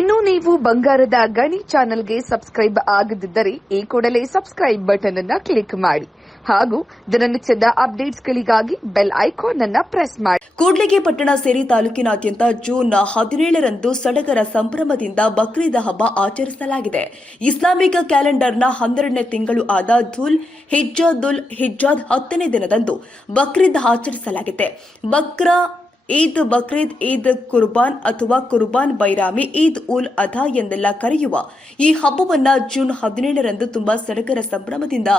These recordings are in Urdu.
ಇನ್ನು ನೀವು ಬಂಗಾರದ ಗಣಿ ಚಾನೆಲ್ಗೆ ಸಬ್ಸ್ಕ್ರೈಬ್ ಆಗದಿದ್ದರೆ ಈ ಕೂಡಲೇ ಸಬ್ಸ್ಕ್ರೈಬ್ ಬಟನ್ ಅನ್ನ ಕ್ಲಿಕ್ ಮಾಡಿ ಹಾಗೂ ದಿನನಿತ್ಯದ ಅಪ್ಡೇಟ್ಸ್ಗಳಿಗಾಗಿ ಬೆಲ್ ಐಕಾನ್ ಅನ್ನ ಪ್ರೆಸ್ ಮಾಡಿ. ಕೂಡ್ಲಿಗೆ ಪಟ್ಟಣ ಸೇರಿ ತಾಲೂಕಿನಾದ್ಯಂತ ಜೂನ್ ಹದಿನೇಳರಂದು ಸಡಗರ ಸಂಭ್ರಮದಿಂದ ಬಕ್ರೀದ್ ಹಬ್ಬ ಆಚರಿಸಲಾಗಿದೆ. ಇಸ್ಲಾಮಿಕ ಕ್ಯಾಲೆಂಡರ್ನ ಹನ್ನೆರಡನೇ ತಿಂಗಳು ಆದ ಧುಲ್ ಹಿಜ್ಜಾದುಲ್ ಹಿಜ್ಜಾದ್ ಹತ್ತನೇ ದಿನದಂದು ಬಕ್ರೀದ್ ಆಚರಿಸಲಾಗಿದೆ. ಬಕ್ರಾ ಈದ್ ಬಕ್ರೀದ್, ಈದ್ ಕುರ್ಬಾನ್ ಅಥವಾ ಕುರ್ಬಾನ್ ಬೈರಾಮಿ, ಈದ್ ಉಲ್ ಅಧಾ ಎಂದೆಲ್ಲ ಕರೆಯುವ ಈ ಹಬ್ಬವನ್ನ ಜೂನ್ ಹದಿನೇಳರಂದು ತುಂಬಾ ಸಡಗರ ಸಂಭ್ರಮದಿಂದ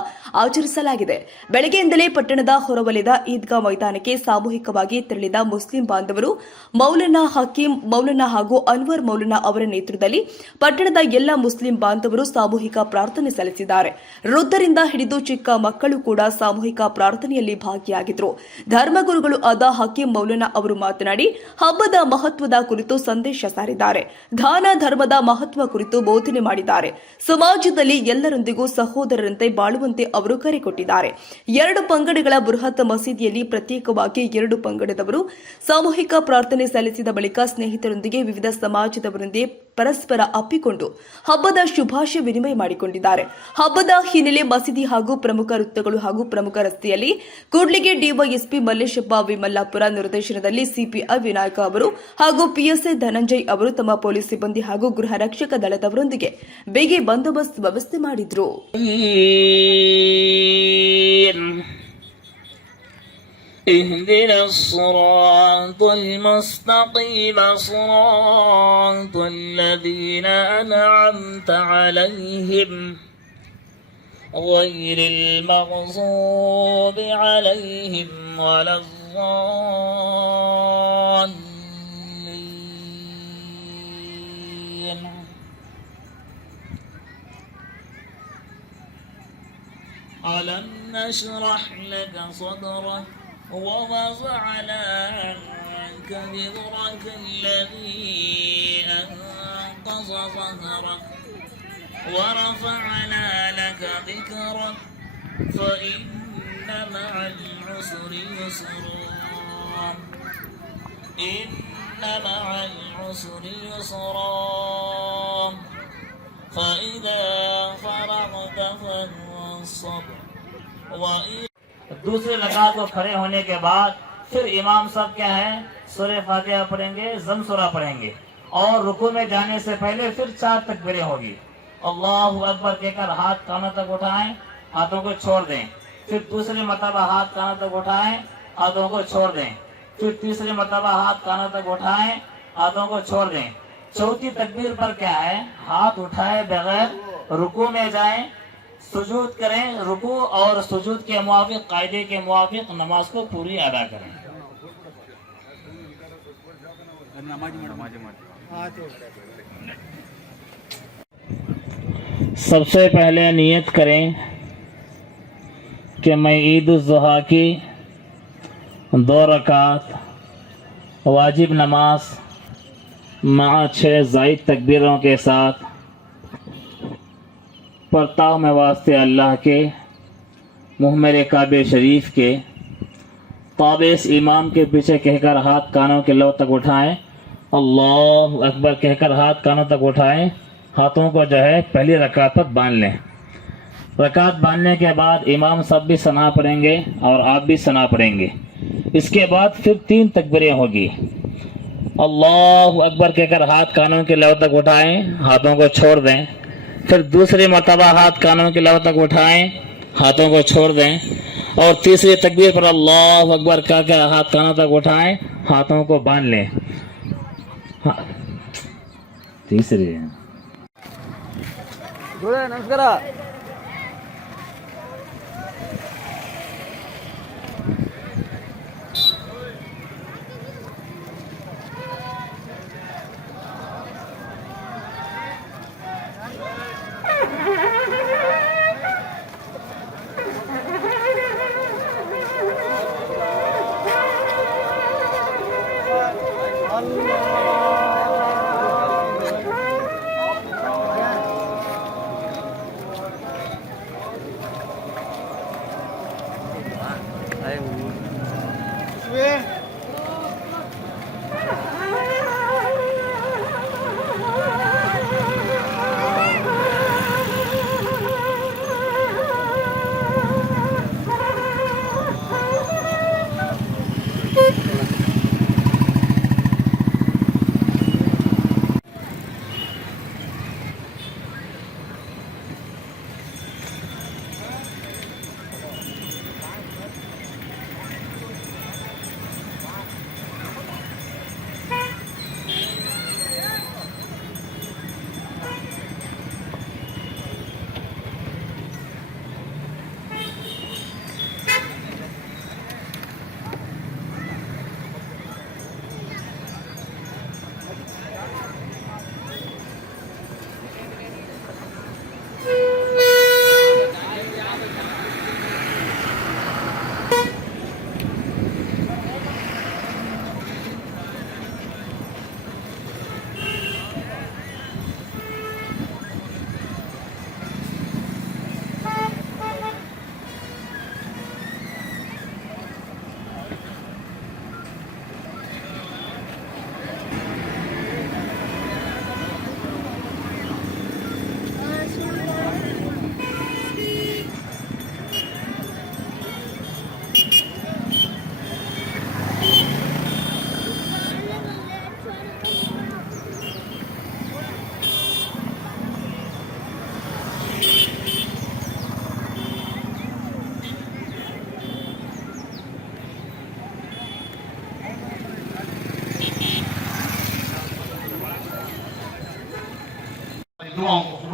ಆಚರಿಸಲಾಗಿದೆ. ಬೆಳಗ್ಗೆಯಿಂದಲೇ ಪಟ್ಟಣದ ಹೊರವಲಯದ ಈದ್ಗಾ ಮೈದಾನಕ್ಕೆ ಸಾಮೂಹಿಕವಾಗಿ ತೆರಳಿದ ಮುಸ್ಲಿಂ ಬಾಂಧವರು, ಮೌಲನಾ ಹಕೀಂ, ಮೌಲನಾ ಹಾಗೂ ಅನ್ವರ್ ಮೌಲನಾ ಅವರ ನೇತೃತ್ವದಲ್ಲಿ ಪಟ್ಟಣದ ಎಲ್ಲ ಮುಸ್ಲಿಂ ಬಾಂಧವರು ಸಾಮೂಹಿಕ ಪ್ರಾರ್ಥನೆ ಸಲ್ಲಿಸಿದ್ದಾರೆ. ವೃದ್ಧರಿಂದ ಹಿಡಿದು ಚಿಕ್ಕ ಮಕ್ಕಳು ಕೂಡ ಸಾಮೂಹಿಕ ಪ್ರಾರ್ಥನೆಯಲ್ಲಿ ಭಾಗಿಯಾಗಿದ್ದರು ಧರ್ಮಗುರುಗಳು ಆದ ಹಕೀಂ, ಮೌಲನಾ ಅವರು ಮಾತನಾಡಿ, ಹಬ್ಬದ ಮಹತ್ವದ ಕುರಿತು ಸಂದೇಶ ಸಾರಿದ್ದಾರೆ. ದಾನ, ಧರ್ಮದ ಮಹತ್ವ ಕುರಿತು ಬೋಧನೆ ಮಾಡಿದ್ದಾರೆ. ಸಮಾಜದಲ್ಲಿ ಎಲ್ಲರೊಂದಿಗೂ ಸಹೋದರರಂತೆ ಬಾಳುವಂತೆ ಅವರು ಕರೆ ಕೊಟ್ಟಿದ್ದಾರೆ. ಎರಡು ಪಂಗಡಗಳ ಬೃಹತ್ ಮಸೀದಿಯಲ್ಲಿ ಪ್ರತ್ಯೇಕವಾಗಿ ಎರಡು ಪಂಗಡದವರು ಸಾಮೂಹಿಕ ಪ್ರಾರ್ಥನೆ ಸಲ್ಲಿಸಿದ ಬಳಿಕ ಸ್ನೇಹಿತರೊಂದಿಗೆ ವಿವಿಧ ಸಮಾಜದವರೊಂದಿಗೆ ಪರಸ್ಪರ ಅಪ್ಪಿಕೊಂಡು ಹಬ್ಬದ ಶುಭಾಶಯ ವಿನಿಮಯ ಮಾಡಿಕೊಂಡಿದ್ದಾರೆ. ಹಬ್ಬದ ಹಿನ್ನೆಲೆ ಮಸೀದಿ ಹಾಗೂ ಪ್ರಮುಖ ವೃತ್ತಗಳು ಹಾಗೂ ಪ್ರಮುಖ ರಸ್ತೆಯಲ್ಲಿ ಕೂಡ್ಲಿಗೆ ಡಿವೈಎಸ್ಪಿ ಮಲ್ಲೇಶಪ್ಪ ವಿಮಲ್ಲಾಪುರ ನಿರ್ದೇಶನದಲ್ಲಿ ಸಿಪಿಐ ವಿನಾಯಕ ಅವರು ಹಾಗೂ ಪಿಎಸ್ಐ ಧನಂಜಯ್ ಅವರು ತಮ್ಮ ಪೊಲೀಸ್ ಸಿಬ್ಬಂದಿ ಹಾಗೂ ಗೃಹ ರಕ್ಷಕ ದಳದವರೊಂದಿಗೆ ಬಿಗಿ ಬಂದೋಬಸ್ತ್ ವ್ಯವಸ್ಥೆ ಮಾಡಿದ್ರು. اهدنا الصراط المستقيم صراط الذين أنعمت عليهم غير المغضوب عليهم ولا الضالين. ألم نشرح لك صدرك؟ ووضعنا عنك ذكرك الذي أنقص ظهرك ورفعنا لك ذكرك فإن مع العسر يسرا. إن مع العسر يسرا. فإذا فرغت فانصب. وإذا دوسری رکعت کو کھڑے ہونے کے بعد پھر امام صاحب کیا ہے سورہ فاتحہ پڑھیں گے زم سورہ پڑھیں گے۔ اور رکو میں جانے سے پہلے پھر چار تکبیریں ہوگی۔ اللہ اکبر کہہ کر ہاتھ کانا تک اٹھائیں، ہاتھوں کو چھوڑ دیں۔ پھر دوسرے مرتبہ ہاتھ کانا تک اٹھائیں، ہاتھوں کو چھوڑ دیں۔ پھر تیسرے مرتبہ ہاتھ کانا تک اٹھائیں، ہاتھوں کو چھوڑ دیں۔ چوتھی تکبیر پر کیا ہے؟ ہاتھ اٹھائے بغیر رکو میں جائیں۔ سجود کریں رکو اور سجود کے موافق، قاعدے کے موافق نماز کو پوری ادا کریں۔ سب سے پہلے نیت کریں کہ میں عید الاضحیٰ کی دو رکعت واجب نماز مع چھ زائد تکبیروں کے ساتھ پڑھتا ہوں میں واسطے اللہ کے محمر کعب شریف کے۔ تابس امام کے پیچھے کہہ کر ہاتھ کانوں کے لو تک اٹھائیں۔ اللہ اکبر کہہ کر ہاتھ کانوں تک اٹھائیں۔ ہاتھوں کو جو ہے پہلی رکعت پر باندھ لیں۔ رکعت باندھنے کے بعد امام صاحب بھی سنا پڑیں گے اور آپ بھی سنا پڑیں گے۔ اس کے بعد پھر تین تکبریں ہوگی۔ اللہ اکبر کہہ کر ہاتھ کانوں کے لو تک اٹھائیں۔ ہاتھوں کو چھوڑ دیں۔ پھر دوسرے مرتبہ ہاتھ کانوں کی لو تک اٹھائیں، ہاتھوں کو چھوڑ دیں اور تیسری تکبیر پر اللہ اکبر کہہ کر ہاتھ کانوں تک اٹھائیں، ہاتھوں کو باندھ لیں۔ ہاں۔ تیسری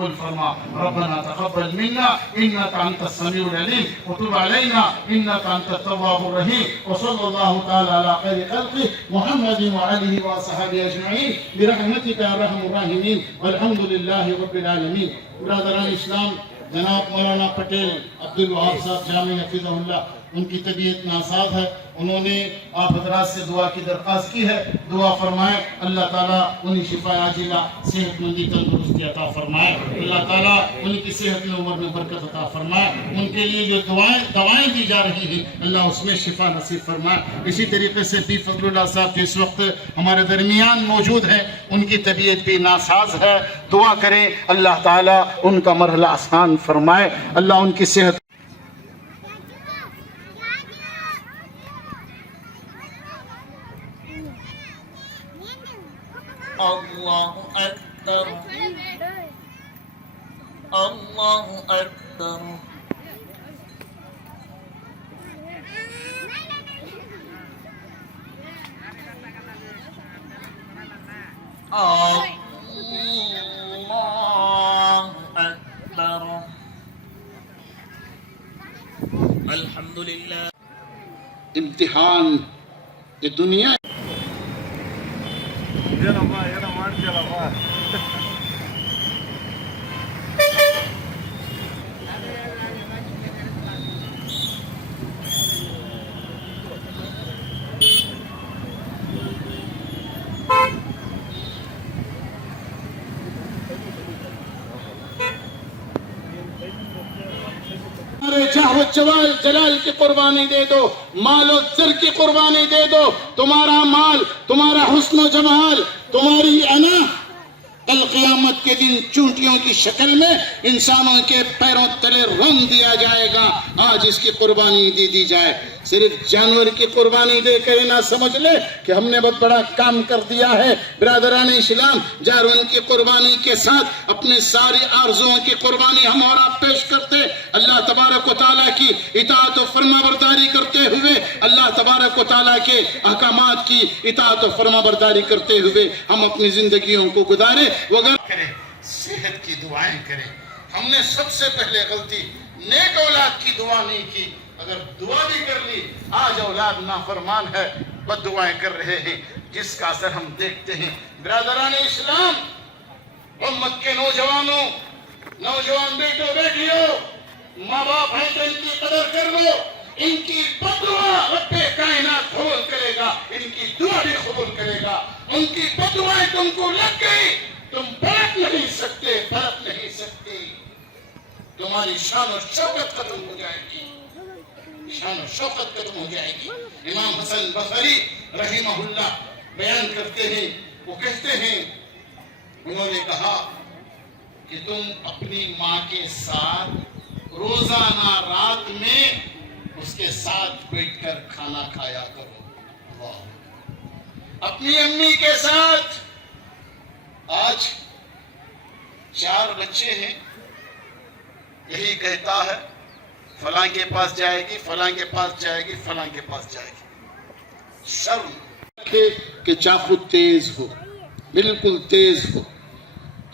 قبول فرما ربنا تقبل منا إنك أنت السميع العليم. وتب علينا إنك أنت التواب الرحيم. وصلى الله تعالى على خير خلقه محمد وعليه وصحبه أجمعين. برحمتك يا أرحم الراحمين. والحمد لله رب العالمين. برادران اسلام جناب مولانا پٹیل عبد الوہاب صاحب جامع حفظ اللہ. ان کی طبیعت ناساز ہے۔ انہوں نے آپ حضرات سے دعا کی درخواست کی ہے۔ دعا فرمائے اللہ تعالیٰ انہیں شفا عاجلہ صحت مندی تندرستی عطا فرمائے۔ اللہ تعالیٰ ان کی صحت میں عمر میں برکت عطا فرمائے۔ ان کے لیے جو دعائیں دوائیں دی جا رہی ہیں، اللہ اس میں شفا نصیب فرمائے۔ اسی طریقے سے پی فضل اللہ صاحب جس وقت ہمارے درمیان موجود ہیں، ان کی طبیعت بھی ناساز ہے۔ دعا کریں، اللہ تعالیٰ ان کا مرحلہ آسان فرمائے۔ اللہ ان کی صحت الله أكبر. الله أكبر. الله أكبر. الحمد لله. امتحان یہ دنیا ارے چاہو چوال جلال کی قربانی دے دو، مال و زر کی قربانی دے دو، تمہارا مال، تمہارا حسن و جمال تمہاری انا القیامت کے دن چونٹیوں کی شکل میں انسانوں کے پیروں تلے رنگ دیا جائے گا۔ آج اس کی قربانی دی دی جائے۔ صرف جانور کی قربانی دے کر نہ سمجھ لے کہ ہم نے بہت بڑا کام کر دیا ہے۔ برادران اسلام جانور کی قربانی کے ساتھ اپنے ساری آرزوؤں کی قربانی ہم اور آپ پیش کرتے۔ اللہ تبارک و تعالیٰ کی اطاعت و فرما برداری کرتے ہوئے، اللہ تبارک و تعالیٰ کے احکامات کی اطاعت و فرما برداری کرتے ہوئے ہم اپنی زندگیوں کو گزارے۔ وغیرہ کریں، صحت کی دعائیں کریں۔ ہم نے سب سے پہلے غلطی، نیک اولاد کی دعا نہیں کی۔ اگر دعا بھی کر لی، آج اولاد نافرمان ہے، بد دعائیں کر رہے ہیں، جس کا اثر ہم دیکھتے ہیں۔ برادران اسلام، امت کے نوجوانوں، نوجوان بیٹوں، بیٹیوں، ماں باپ ہیں تو ان کی قدر کر لو، ان کی بدعا رب کائنات قبول کرے گا، ان کی دعا بھی قبول کرے گا۔ ان کی بدعائیں تم کو لگ گئی، تم پلٹ نہیں سکتے پلٹ نہیں سکتے۔ تمہاری شان و شوکت ختم ہو جائے گی۔ شان و شوکت ختم ہو جائے گی۔ امام حسن بصری رحمہ اللہ بیان کرتے ہیں، وہ کہتے ہیں، انہوں نے کہا کہ تم اپنی ماں کے ساتھ روزانہ رات میں اس کے ساتھ بیٹھ کر کھانا کھایا کرو۔ اللہ۔ اپنی امی کے ساتھ۔ آج چار بچے ہیں، یہی کہتا ہے فلاں کے پاس جائے گی، فلاں کے پاس جائے گی، فلاں کے پاس جائے گی۔ شرم کہ چاقو تیز ہو، بالکل تیز ہو۔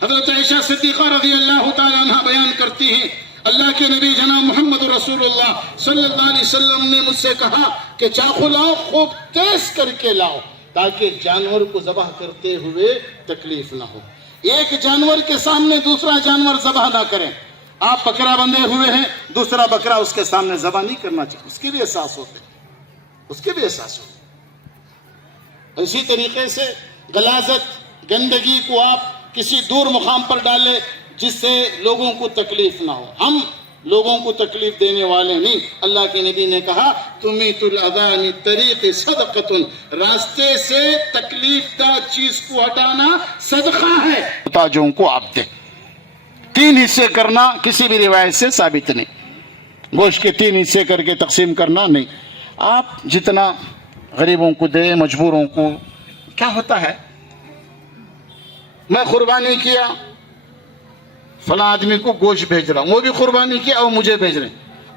حضرت عائشہ صدیقہ رضی اللہ تعالیٰ عنہ بیان کرتی ہیں، اللہ کے نبی جناب محمد رسول اللہ صلی اللہ علیہ وسلم نے مجھ سے کہا کہ چاقو لاؤ، خوب تیز کر کے لاؤ، تاکہ جانور کو ذبح کرتے ہوئے تکلیف نہ ہو۔ ایک جانور کے سامنے دوسرا جانور ذبح نہ کریں۔ آپ بکرا بندے ہوئے ہیں، دوسرا بکرا اس کے سامنے ذبح نہیں کرنا چاہیے۔ اس کے بھی احساس ہوتے اس کے بھی احساس ہوتے اسی طریقے سے غلازت، گندگی کو آپ کسی دور مقام پر ڈالے جس سے لوگوں کو تکلیف نہ ہو۔ ہم لوگوں کو تکلیف دینے والے نہیں۔ اللہ کے نبی نے کہا، تمیت الاذان طریق صدقت راستے سے تکلیف دہ چیز کو ہٹانا صدقہ ہے۔ تاجوں کو آپ دیں۔ تین حصے کرنا کسی بھی روایت سے ثابت نہیں۔ گوشت کے تین حصے کر کے تقسیم کرنا نہیں۔ آپ جتنا غریبوں کو دے، مجبوروں کو، کیا ہوتا ہے؟ میں قربانی کیا، فلاں آدمی کو گوشت بھیج رہا ہوں، وہ بھی قربانی کیا اور مجھے بھیج رہے ہیں۔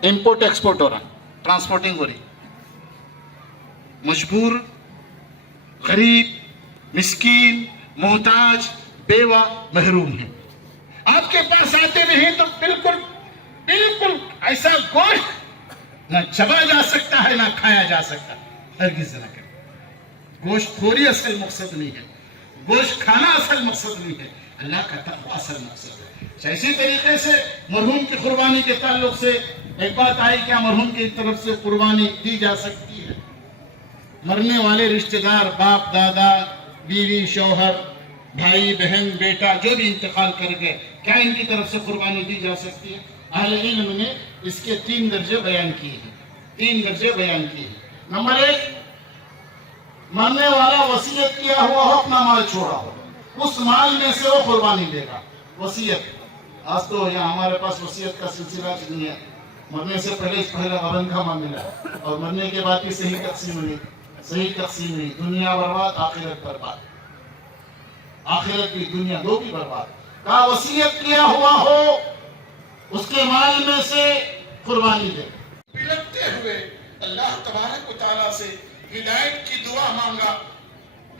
امپورٹ ایکسپورٹ ہو رہا ٹرانسپورٹنگ ہو رہی مجبور، غریب، مسکین، محتاج، بیوہ، محروم ہیں۔ آپ کے پاس آتے بھی ہیں تو بالکل بالکل ایسا گوشت نہ چبا جا سکتا ہے، نہ کھایا جا سکتا۔ ہرگز نہ کرے گوشت خوری اصل مقصد نہیں ہے۔ گوشت کھانا اصل مقصد نہیں ہے۔ اللہ کا تقوی اصل مقصد ہے۔ اچھا، اسی طریقے سے مرحوم کی قربانی کے تعلق سے ایک بات آئی، کیا مرحوم کی طرف سے قربانی دی جا سکتی ہے؟ مرنے والے رشتہ دار، باپ، دادا، بیوی، شوہر، بھائی، بہن، بیٹا، جو بھی انتقال کر گئے کیا ان کی طرف سے قربانی دی جا سکتی ہے؟ اہل علم نے اس کے تین درجے بیان کیے ہیں۔ تین درجے بیان کیے ہیں۔ نمبر ایک، مرنے والا وسیعت کیا ہوا ہو، اپنا مال چھوڑا ہو۔ اس مال میں سے وہ قربانی دے گا۔ وسیعت آج تو یہاں ہمارے پاس وسیعت کا سلسلہ نہیں ہے۔ مرنے سے پہلے پہلا غبن کا معاملہ اور مرنے کے بعد بھی صحیح تقسیم ہوئی۔ صحیح تقسیم ہوئی۔ دنیا برباد، آخرت برباد۔ آخرت کی دنیا دو کی برباد۔ کہا وسیعت کیا ہوا ہو اس کے مال میں سے قربانی دے۔ بلکتے ہوئے اللہ تبارک و تعالیٰ سے ہدایت کی دعا مانگا۔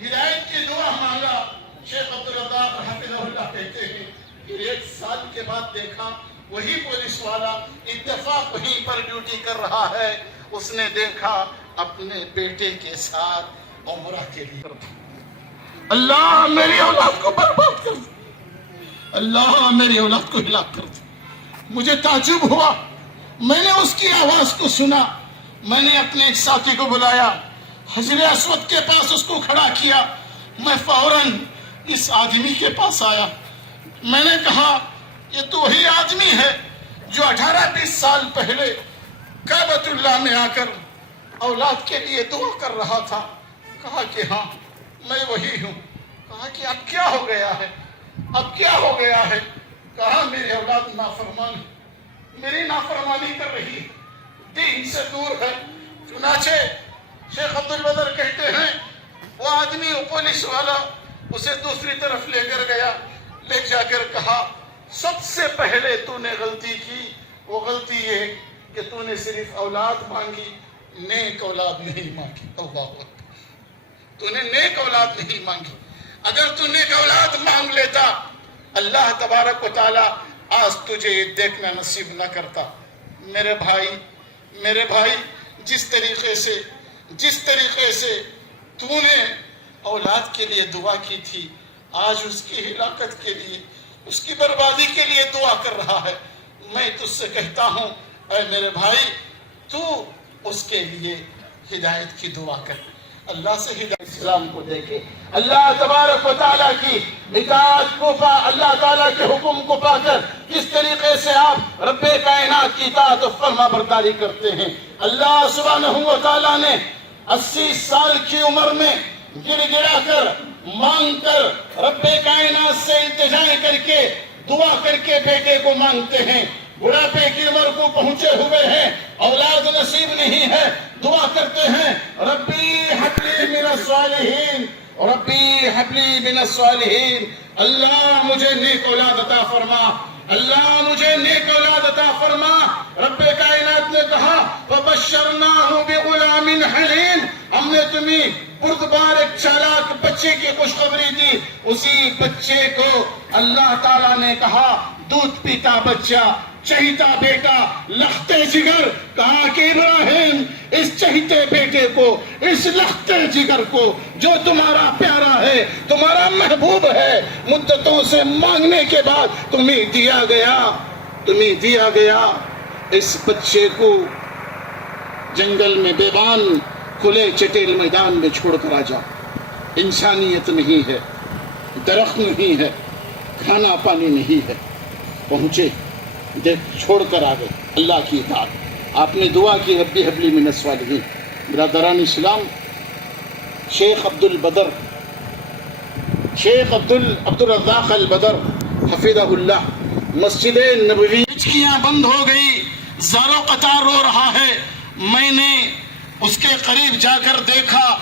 ہدایت کی دعا مانگا۔ شیخ عبدالرزاق حافظ اللہ کہتے ہیں کہ ایک سال کے بعد دیکھا وہی پولیس والا اتفاق وہیں پر ڈیوٹی کر رہا ہے۔ اس نے دیکھا اپنے بیٹے کے ساتھ عمرہ کے لیے۔ اللہ میری اولاد کو برباد کر۔ اللہ میری اولاد کو ہلاک کر دے۔ مجھے تعجب ہوا۔ میں نے اس کی آواز کو سنا۔ میں نے اپنے ایک ساتھی کو بلایا۔ حضر اسود کے پاس اس کو کھڑا کیا۔ میں فوراً اس آدمی کے پاس آیا۔ میں نے کہا، یہ تو وہی آدمی ہے جو اٹھارہ بیس سال پہلے کعبۃ اللہ میں آ کر اولاد کے لیے دعا کر رہا تھا۔ کہا کہ ہاں میں وہی ہوں۔ کہا کہ اب کیا ہو گیا ہے؟ اب کیا ہو گیا ہے؟ کہا میری اولاد نافرمان ہے میری نافرمانی کر رہی ہے۔ دین سے دور ہے۔ چنانچہ شیخ عبد البدر کہتے ہیں، وہ آدمی پولیس والا اسے دوسری طرف لے کر گیا، لے جا کر کہا، سب سے پہلے تو نے غلطی کی۔ وہ غلطی یہ کہ تو نے صرف اولاد مانگی، نیک اولاد نہیں مانگی۔ اللہ تو نے نیک اولاد نہیں مانگی۔ اگر تو نیک اولاد مانگ لیتا، اللہ تبارک و تعالی آج تجھے یہ دیکھنا نصیب نہ کرتا۔ میرے بھائی میرے بھائی، جس طریقے سے، جس طریقے سے تو نے اولاد کے لیے دعا کی تھی، آج اس کی ہلاکت کے لیے، اس کی بربادی کے لیے دعا کر رہا ہے۔ میں تجھ سے کہتا ہوں، اے میرے بھائی، تو اس کے لیے ہدایت کی دعا کر۔ اللہ سے ہدایت اسلام کو دیکھے اللہ تبارک و تعالیٰ کی اطاعت کو پا، اللہ تعالیٰ کے حکم کو پا کر کس طریقے سے آپ رب کائنات کی اطاعت و فرما برداری کرتے ہیں؟ اللہ سبحانہ و تعالیٰ نے اسی سال کی عمر میں گر گرا کر، مانگ کر رب کائنات سے التجائے کر کے، دعا کر کے بیٹے کو مانگتے ہیں۔ بڑھاپے کی عمر کو پہنچے ہوئے ہیں، اولاد نصیب نہیں ہے، دعا کرتے ہیں، ربی حبلی من الصالحین، ربی حبلی من الصالحین۔ اللہ مجھے نیک اولاد عطا فرما، اللہ مجھے نیک اولاد عطا فرما۔ رب کائنات نے کہا فبشرناہ بغلام حلیم ہم نے تمہیں بردبار ایک چالاک بچے کی خوشخبری دی، اسی بچے کو اللہ تعالیٰ نے کہا، دودھ پیتا بچہ۔ چہیتا بیٹا لختے جگر، کہا کہ ابراہیم، اس چہیتے بیٹے کو، اس لختے جگر کو جو تمہارا پیارا ہے، تمہارا محبوب ہے، مدتوں سے مانگنے کے بعد تمہیں دیا گیا، تمہیں دیا گیا۔ اس بچے کو جنگل میں بیبان کھلے چٹیل میدان میں چھوڑ کر آ جا۔ انسانیت نہیں ہے، درخت نہیں ہے، کھانا پانی نہیں ہے۔ پہنچے۔ چھوڑ کر آ گئے۔ اللہ کی اطاعت۔ آپ نے دعا کی، ربی حبلی من الصالحین۔ برادران اسلام، شیخ عبد البدر شیخ عبد عبد الرزاق البدر، حفظہ اللہ۔ مسجد نبوی۔ ہچکیاں بند ہو گئی، زارو قطار رو رہا ہے۔ میں نے اس کے قریب جا کر دیکھا،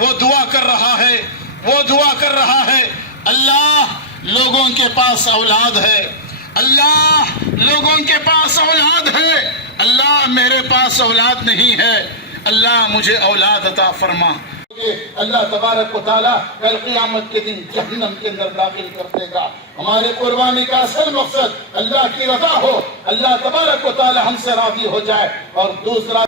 وہ دعا کر رہا ہے، وہ دعا کر رہا ہے۔ اللہ لوگوں کے پاس اولاد ہے۔ اللہ لوگوں کے پاس اولاد ہے۔ اللہ میرے پاس اولاد نہیں ہے۔ اللہ مجھے اولاد عطا فرما۔ اللہ تبارک و تعالیٰ کل قیامت کے دن جہنم کے اندر داخل کر دے گا۔ ہمارے قربانی کا اصل مقصد اللہ کی رضا ہو۔ اللہ تبارک و تعالیٰ ہم سے راضی ہو جائے اور دوسرا